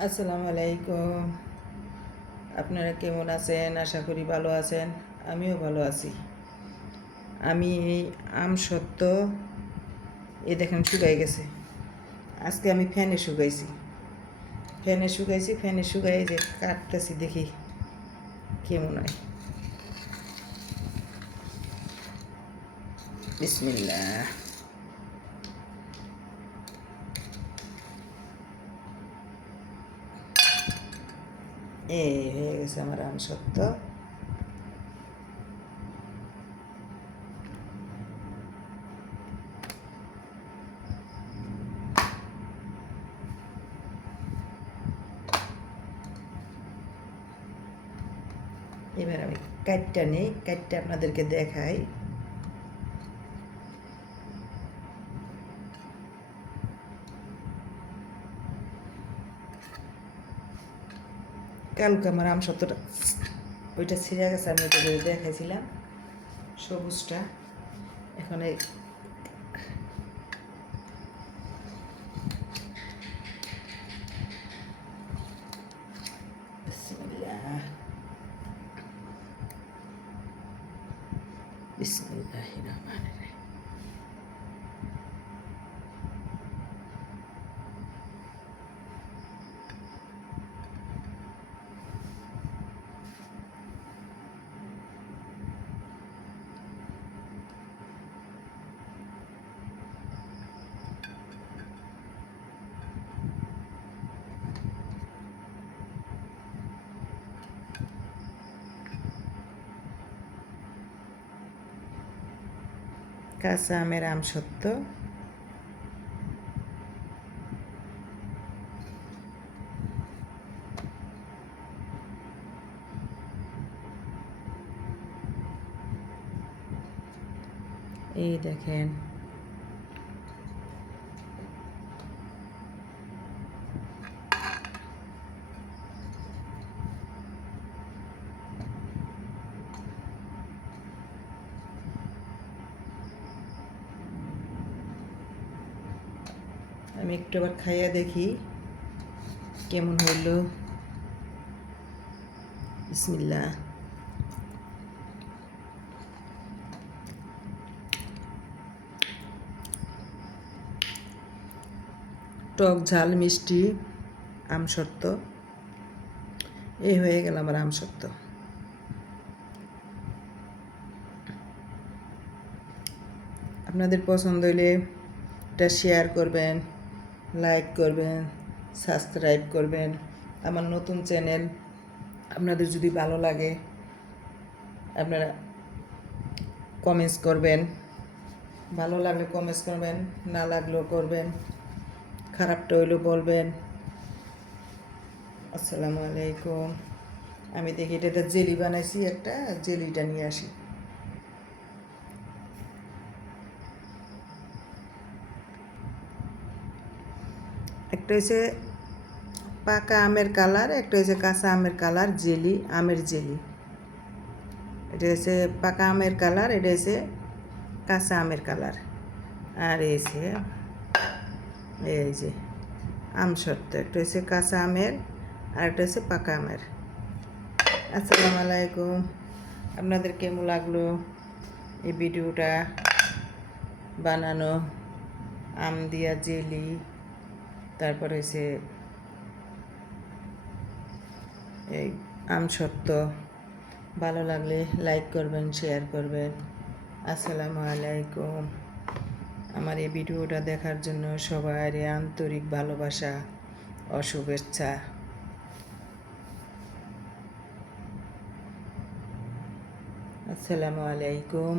আসসালামু আলাইকুম। আপনারা কেমন আছেন? আশা করি ভালো আছেন। আমিও ভালো আছি। আমি এই আম সত্য এ দেখেন শুকাই গেছে। আজকে আমি ফ্যানে শুকাইছি। ফ্যানে শুকাইছি, ফ্যানে শুকাই যে কাটতেছি দেখি কেমন হয়। বিসমিল্লাহ। এই হয়ে গেছে আমার আম সত্য এবার আমি কাটটা নেই কাটটা আপনাদেরকে দেখাই। কালকে আমার আম সত্যটা, ওইটা ছিঁড়ে গেছে, আমি ওইটা করে দেখাইছিলাম। সবুজটা, এখন এই বিসমিল্লাহ। রহমান কাঁচা আমের আম সত্য। এই দেখেন। আমি একটু আবার খাইয়া দেখি কেমন হইল। বিসমিল্লা টক ঝাল, মিষ্টি, আম সত্য এই হয়ে গেল আমার আম সত্য আপনাদের পছন্দ হইলে এটা শেয়ার করবেন। লাইক করবেন সাবস্ক্রাইব করবেন। আমার নতুন চ্যানেল আপনাদের যদি ভালো লাগে, আপনারা কমেন্টস করবেন। ভালো লাগলে কমেন্টস করবেন, না লাগলেও করবেন। খারাপটা হইলেও বলবেন। আসসালামু আলাইকুম। আমি দেখি এটা জেলি বানাইছি, একটা জেলিটা নিয়ে আসি। একটা হচ্ছে পাকা আমের কালার, একটা হচ্ছে কাঁচা আমের কালার, জেলি, আমের জেলি। এটা হচ্ছে পাকা আমের কালার, এটা হচ্ছে কাঁচা আমের কালার। আর যে, এই যে আম সত্য একটা হচ্ছে কাঁচা আমের আর একটা হচ্ছে পাকা আমের। আসসালামু আলাইকুম। আপনাদের কেমন লাগল এই ভিডিওটা? বানানো আম দিয়া জেলি তারপর হয়েছে এই আম সত্য। ভালো লাগলে লাইক করবেন শেয়ার করবেন। আসসালামু আলাইকুম। আমার এই ভিডিওটা দেখার জন্য সবার আন্তরিক ভালোবাসা ও শুভেচ্ছা আসসালামু আলাইকুম।